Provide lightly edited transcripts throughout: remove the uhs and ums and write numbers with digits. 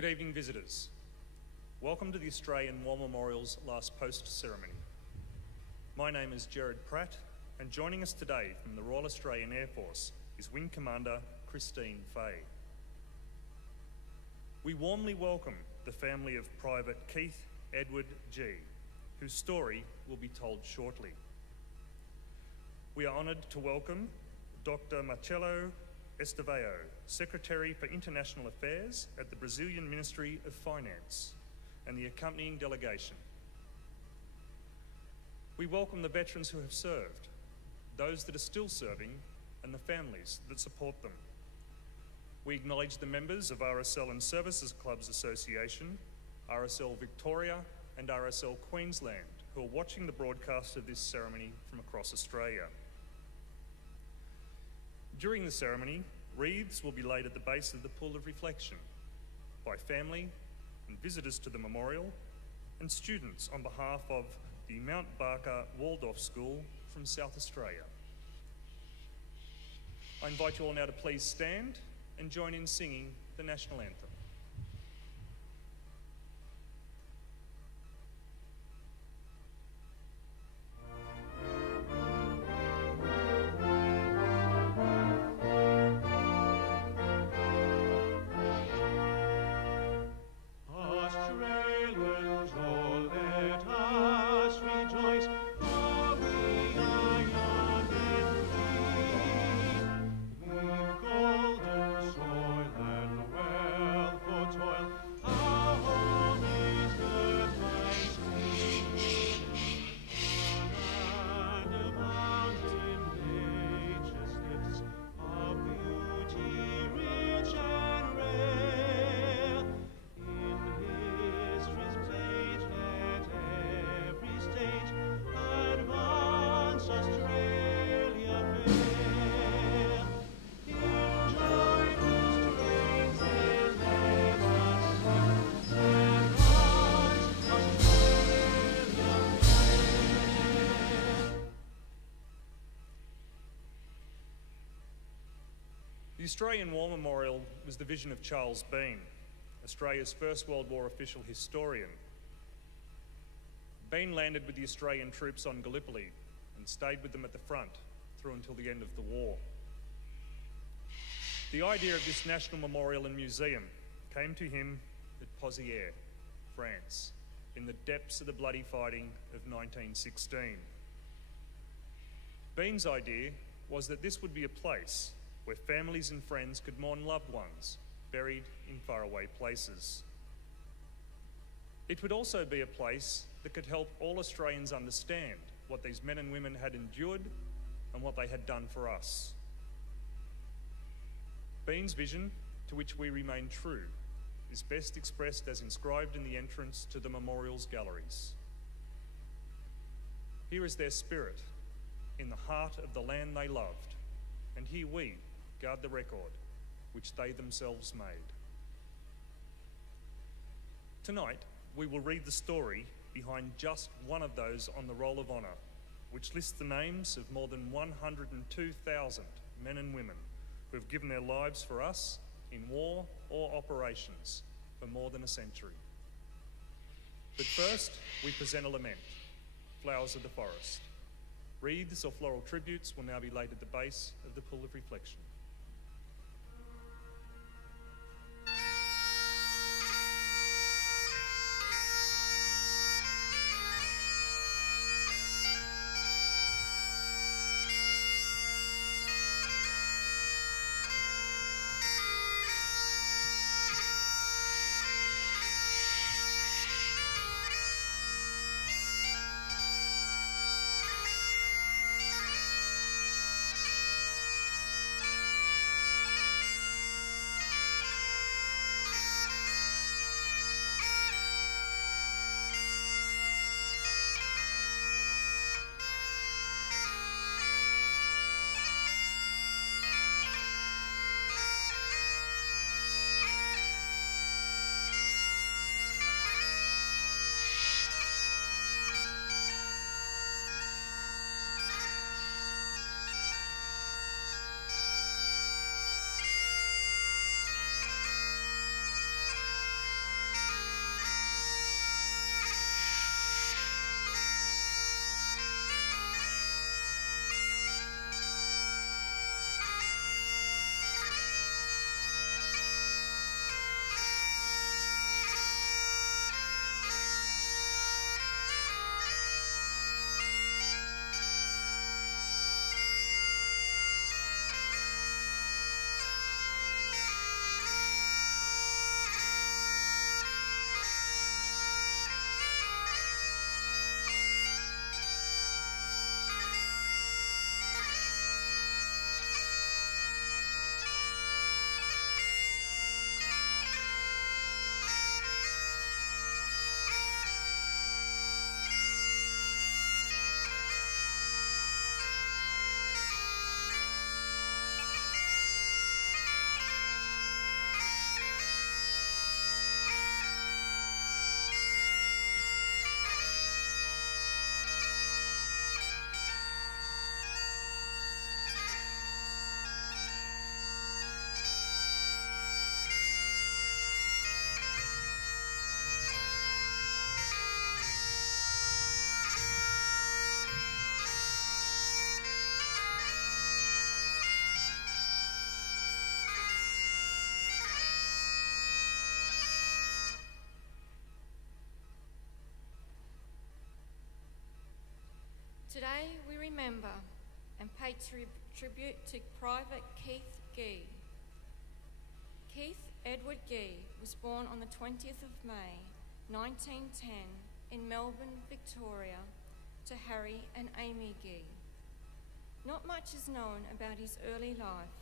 Good evening, visitors. Welcome to the Australian War Memorial's last post ceremony. My name is Gerard Pratt, and joining us today from the Royal Australian Air Force is Wing Commander Christine Fay. We warmly welcome the family of Private Keith Edward G, whose story will be told shortly. We are honoured to welcome Dr. Marcelo Estevao, Secretary for International Affairs at the Brazilian Ministry of Finance, and the accompanying delegation. We welcome the veterans who have served, those that are still serving, and the families that support them. We acknowledge the members of RSL and Services Clubs Association, RSL Victoria and RSL Queensland, who are watching the broadcast of this ceremony from across Australia. During the ceremony, wreaths will be laid at the base of the pool of reflection by family and visitors to the memorial and students on behalf of the Mount Barker Waldorf School from South Australia. I invite you all now to please stand and join in singing the national anthem. The Australian War Memorial was the vision of Charles Bean, Australia's First World War official historian. Bean landed with the Australian troops on Gallipoli and stayed with them at the front through until the end of the war. The idea of this national memorial and museum came to him at Pozières, France, in the depths of the bloody fighting of 1916. Bean's idea was that this would be a place where families and friends could mourn loved ones buried in faraway places. It would also be a place that could help all Australians understand what these men and women had endured and what they had done for us. Bean's vision, to which we remain true, is best expressed as inscribed in the entrance to the memorial's galleries. Here is their spirit, in the heart of the land they loved, and here we guard the record which they themselves made. Tonight, we will read the story behind just one of those on the Roll of Honour, which lists the names of more than 102,000 men and women who have given their lives for us in war or operations for more than a century. But first, we present a lament, Flowers of the Forest. Wreaths or floral tributes will now be laid at the base of the pool of reflection. tribute to Private Keith Gee. Keith Edward Gee was born on the 20th of May, 1910, in Melbourne, Victoria, to Harry and Amy Gee. Not much is known about his early life,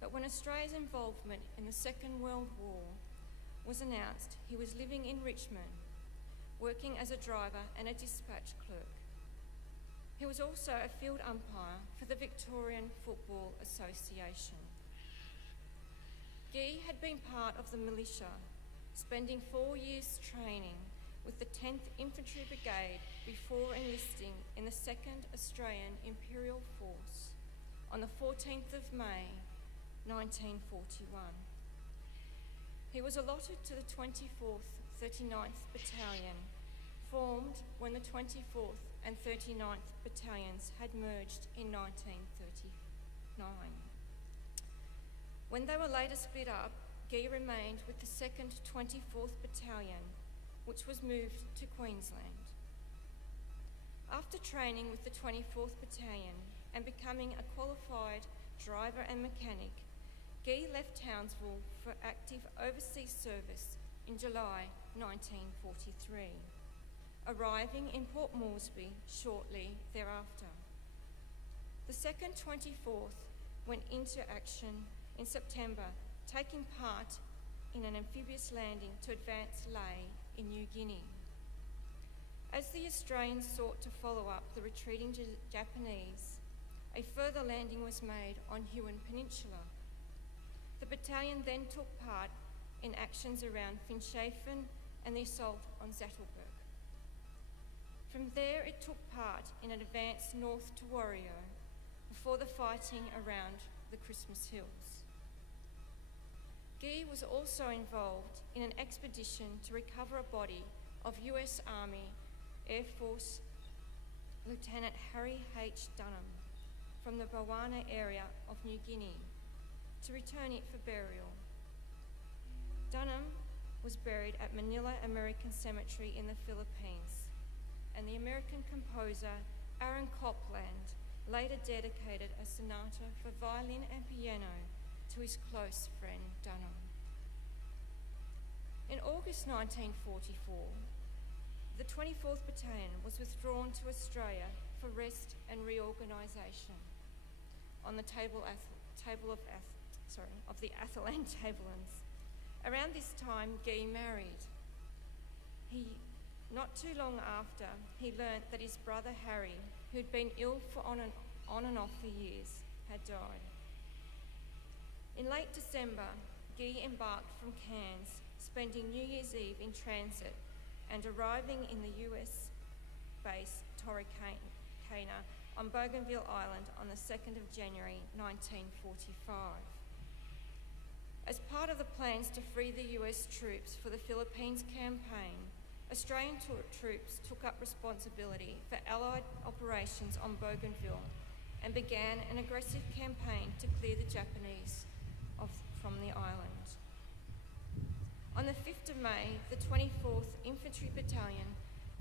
but when Australia's involvement in the Second World War was announced, he was living in Richmond, working as a driver and a dispatch clerk. He was also a field umpire for the Victorian Football Association. Gee had been part of the militia, spending 4 years training with the 10th Infantry Brigade before enlisting in the 2nd Australian Imperial Force on the 14th of May, 1941. He was allotted to the 24th 39th Battalion, formed when the 24th and 39th Battalions had merged in 1939. When they were later split up, Gee remained with the 2nd 24th Battalion, which was moved to Queensland. After training with the 24th Battalion and becoming a qualified driver and mechanic, Gee left Townsville for active overseas service in July 1943, arriving in Port Moresby shortly thereafter. The 2nd 24th went into action in September, taking part in an amphibious landing to advance Lae in New Guinea. As the Australians sought to follow up the retreating Japanese, a further landing was made on Huon Peninsula. The battalion then took part in actions around Finschhafen and the assault on Zattelberg. From there it took part in an advance north to Wario before the fighting around the Christmas Hills. Gee was also involved in an expedition to recover a body of US Army Air Force Lieutenant Harry H. Dunham from the Bawana area of New Guinea to return it for burial. Dunham was buried at Manila American Cemetery in the Philippines, and the American composer Aaron Copland later dedicated a sonata for violin and piano to his close friend Dunham. In August 1944, the 24th Battalion was withdrawn to Australia for rest and reorganisation on the of the Atherland Tablelands. Around this time, Gee married. Not too long after, he learnt that his brother Harry, who'd been ill for on and off for years, had died. In late December, Gee embarked from Cairns, spending New Year's Eve in transit and arriving in the US base Torrey-Cana on Bougainville Island on the 2nd of January 1945. As part of the plans to free the US troops for the Philippines campaign, Australian troops took up responsibility for Allied operations on Bougainville and began an aggressive campaign to clear the Japanese from the island. On the 5th of May, the 24th Infantry Battalion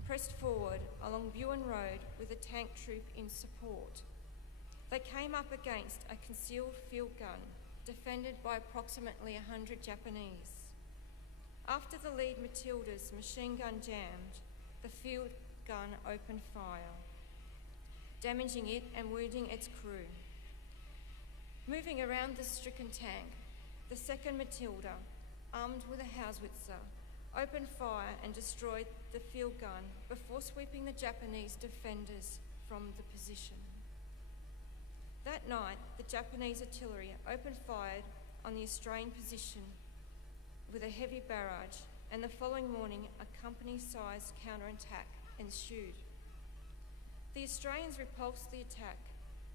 pressed forward along Buin Road with a tank troop in support. They came up against a concealed field gun defended by approximately 100 Japanese. After the lead Matilda's machine gun jammed, the field gun opened fire, damaging it and wounding its crew. Moving around the stricken tank, the 2nd Matilda, armed with a howitzer, opened fire and destroyed the field gun before sweeping the Japanese defenders from the position. That night, the Japanese artillery opened fire on the Australian position with a heavy barrage, and the following morning a company-sized counterattack ensued. The Australians repulsed the attack,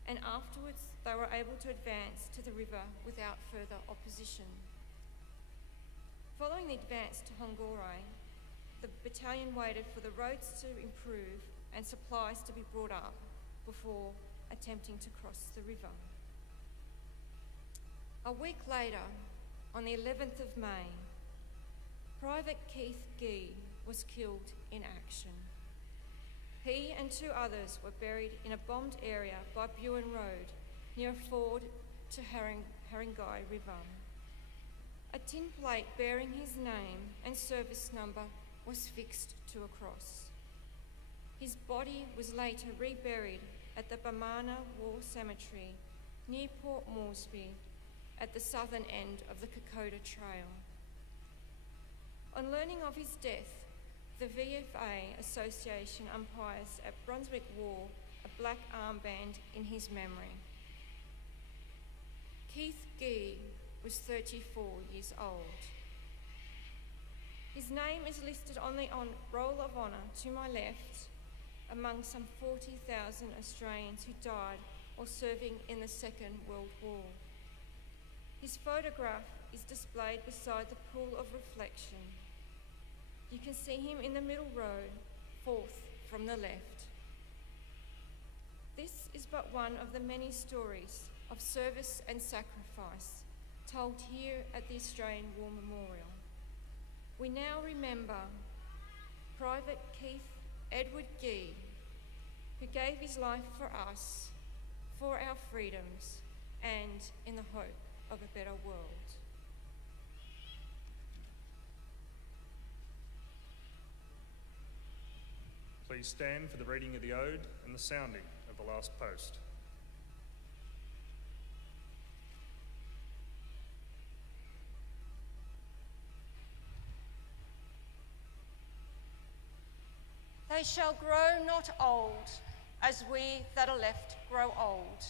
and afterwards they were able to advance to the river without further opposition. Following the advance to Hongore, the battalion waited for the roads to improve and supplies to be brought up before attempting to cross the river. A week later, on the 11th of May, Private Keith Gee was killed in action. He and 2 others were buried in a bombed area by Buin Road near a ford to Haringai River. A tin plate bearing his name and service number was fixed to a cross. His body was later reburied at the Bamana War Cemetery near Port Moresby at the southern end of the Kokoda Trail. On learning of his death, the VFA Association umpires at Brunswick wore a black armband in his memory. Keith Gee was 34 years old. His name is listed on the Roll of Honour to my left among some 40,000 Australians who died while serving in the Second World War. His photograph is displayed beside the pool of reflection. You can see him in the middle row, fourth from the left. This is but one of the many stories of service and sacrifice told here at the Australian War Memorial. We now remember Private Keith Edward Gee, who gave his life for us, for our freedoms, and in the hope of a better world. Please stand for the reading of the Ode and the sounding of the last post. They shall grow not old, as we that are left grow old.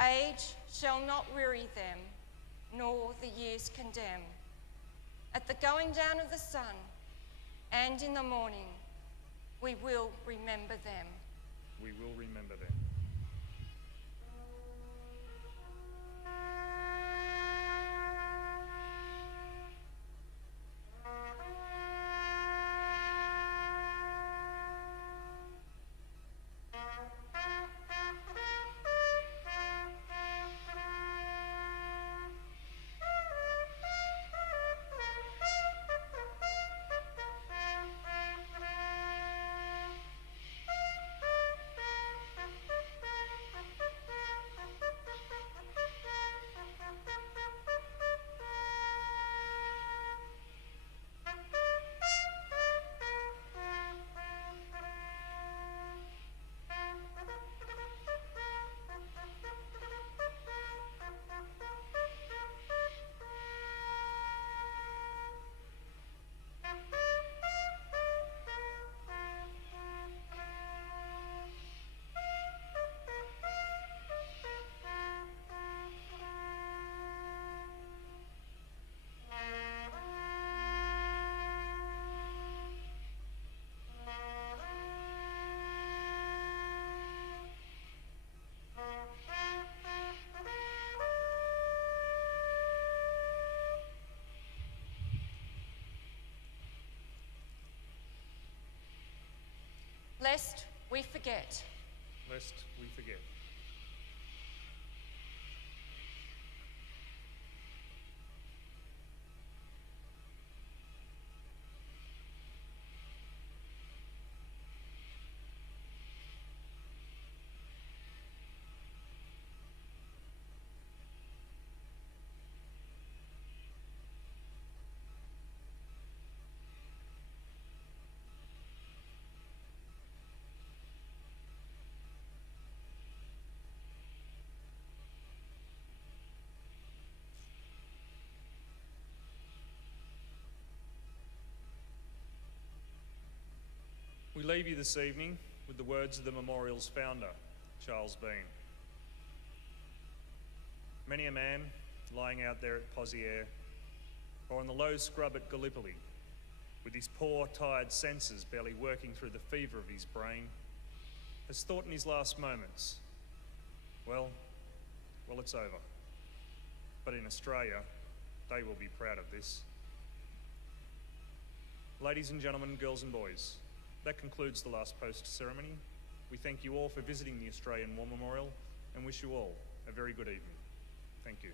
Age shall not weary them, nor the years condemn. At the going down of the sun, and in the morning, we will remember them. We will remember them. Lest we forget. Lest we forget. We leave you this evening with the words of the memorial's founder, Charles Bean. Many a man lying out there at Pozières or on the low scrub at Gallipoli, with his poor, tired senses barely working through the fever of his brain, has thought in his last moments, well, it's over. But in Australia, they will be proud of this. Ladies and gentlemen, girls and boys, that concludes the last post ceremony. We thank you all for visiting the Australian War Memorial and wish you all a very good evening. Thank you.